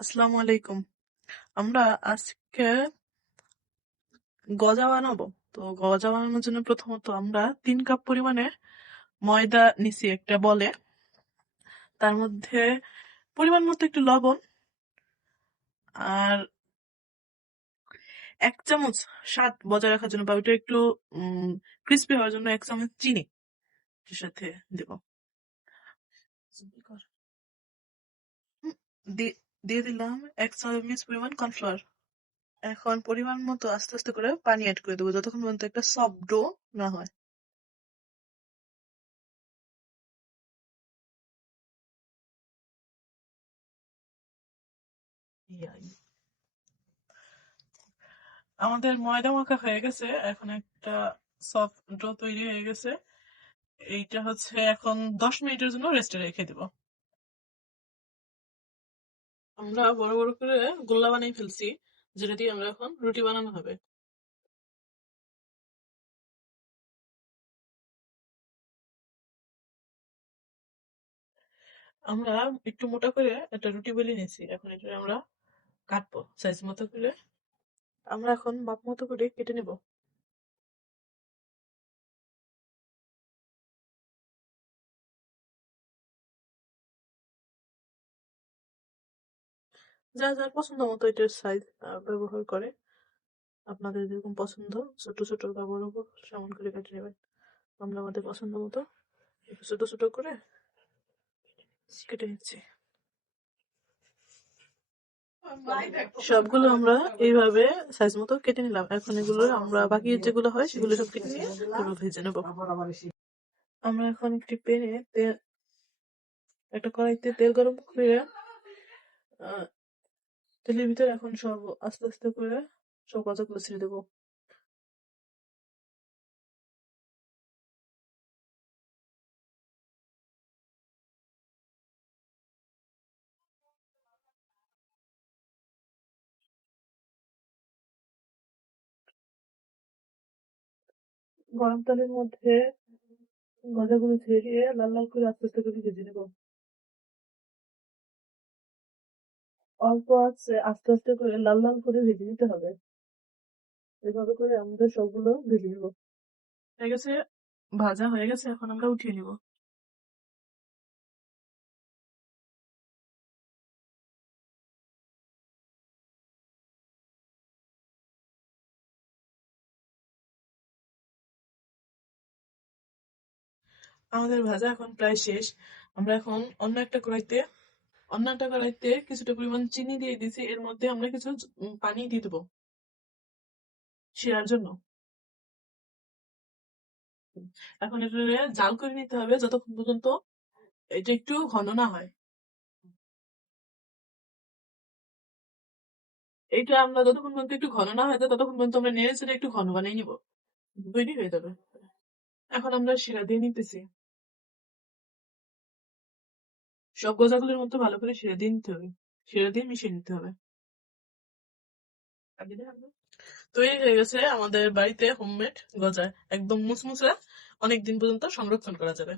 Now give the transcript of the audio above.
আসসালামু আলাইকুম। আমরা আজকে গজা বানাবো। তো গজা বানানোর জন্য প্রথমত আমরা 3 কাপ পরিমাণে ময়দা নিছি একটা বলে। তার মধ্যে পরিমাণ মতো একটু লবণ আর 1 চামচ স্বাদ বজায় রাখার জন্য বা ওইটা একটু ক্রিস্পি হওয়ার জন্য 1 চামচ চিনি এর সাথে দিব। দিয়ে দিলাম 1 চামচ পরিমাণ কর্নফ্লাওয়ার। এখন পরিমাণ মতো আস্তে আস্তে করে পানি অ্যাড করে দেবো যতক্ষণ পর্যন্ত একটা সফট ডো না হয়। আমাদের ময়দা মাখা হয়ে গেছে, এখন একটা সফট ডো তৈরি হয়ে গেছে। এইটা হচ্ছে এখন 10 মিনিটের জন্য রেস্টে রেখে দিব। আমরা বড় বড় করে গোল্লা বানিয়ে ফেলছি, যেটা দিয়ে আমরা এখন রুটি বানানো হবে। আমরা একটু মোটা করে একটা রুটি বেলে নিয়েছি, এখন এটা আমরা কাটবো সাইজ মতো করে। আমরা এখন মাপ মতো করে কেটে নেব। যার যার পছন্দ মতো এটার সাইজ ব্যবহার করে। আপনাদের যেরকম পছন্দ, ছোট ছোট বা বড় বড় সেমন করে কেটে নেবেন। আমরা আমাদের পছন্দ মতো একটু ছোট ছোট করে কেটে নিচ্ছি। সবগুলো আমরা এইভাবে সাইজ মতো কেটে নিলাম। এখন এগুলো আমরা বাকি যেগুলো হয় সেগুলো সব কেটে নিয়ে তারপর ভেজে নেবো। আমরা এখন একটি প্যানে একটা কড়াইতে তেল গরম করে আহ, তেলের ভিতরে এখন সব আস্তে আস্তে করে সব গজাগুলো ছেড়ে দেবো। গরম তেলের মধ্যে গজাগুলো ছেড়ে দিয়ে লাল লাল করে আস্তে আস্তে করে ভেজে নেবো। অল্প আছে আস্তে আস্তে করে লাল লাল করে ভেজে নিতে হবে। এভাবে করে আমাদের সবগুলো ভেজে নেবো। হয়ে গেছে, ভাজা হয়ে গেছে, এখন আমরা উঠিয়ে নিব। আমাদের ভাজা এখন প্রায় শেষ। আমরা এখন অন্য একটা কড়াইতে কিছুটা পরিমাণ চিনি দিয়ে দিয়েছি, এর মধ্যে আমরা কিছু পানি দিয়ে দেবো শিরার জন্য। এখন এটা জাল করে নিতে হবে যতক্ষণ পর্যন্ত এটা একটু ঘন না হয়। এটা আমরা যতক্ষণ পর্যন্ত একটু ঘন না হয়ে যায় ততক্ষণ পর্যন্ত আমরা নেড়ে চেড়ে একটু ঘন বানিয়ে নিব, তৈরি হয়ে যাবে। এখন আমরা শিরা দিয়ে নিতেছি। সব গজাগুলোর মধ্যে ভালো করে শিরা দিয়ে নিতে হবে, শিরা দিয়ে মিশিয়ে নিতে হবে। তৈরি হয়ে গেছে আমাদের বাড়িতে হোমমেড গজা, একদম মুচমুচে, অনেকদিন পর্যন্ত সংরক্ষণ করা যাবে।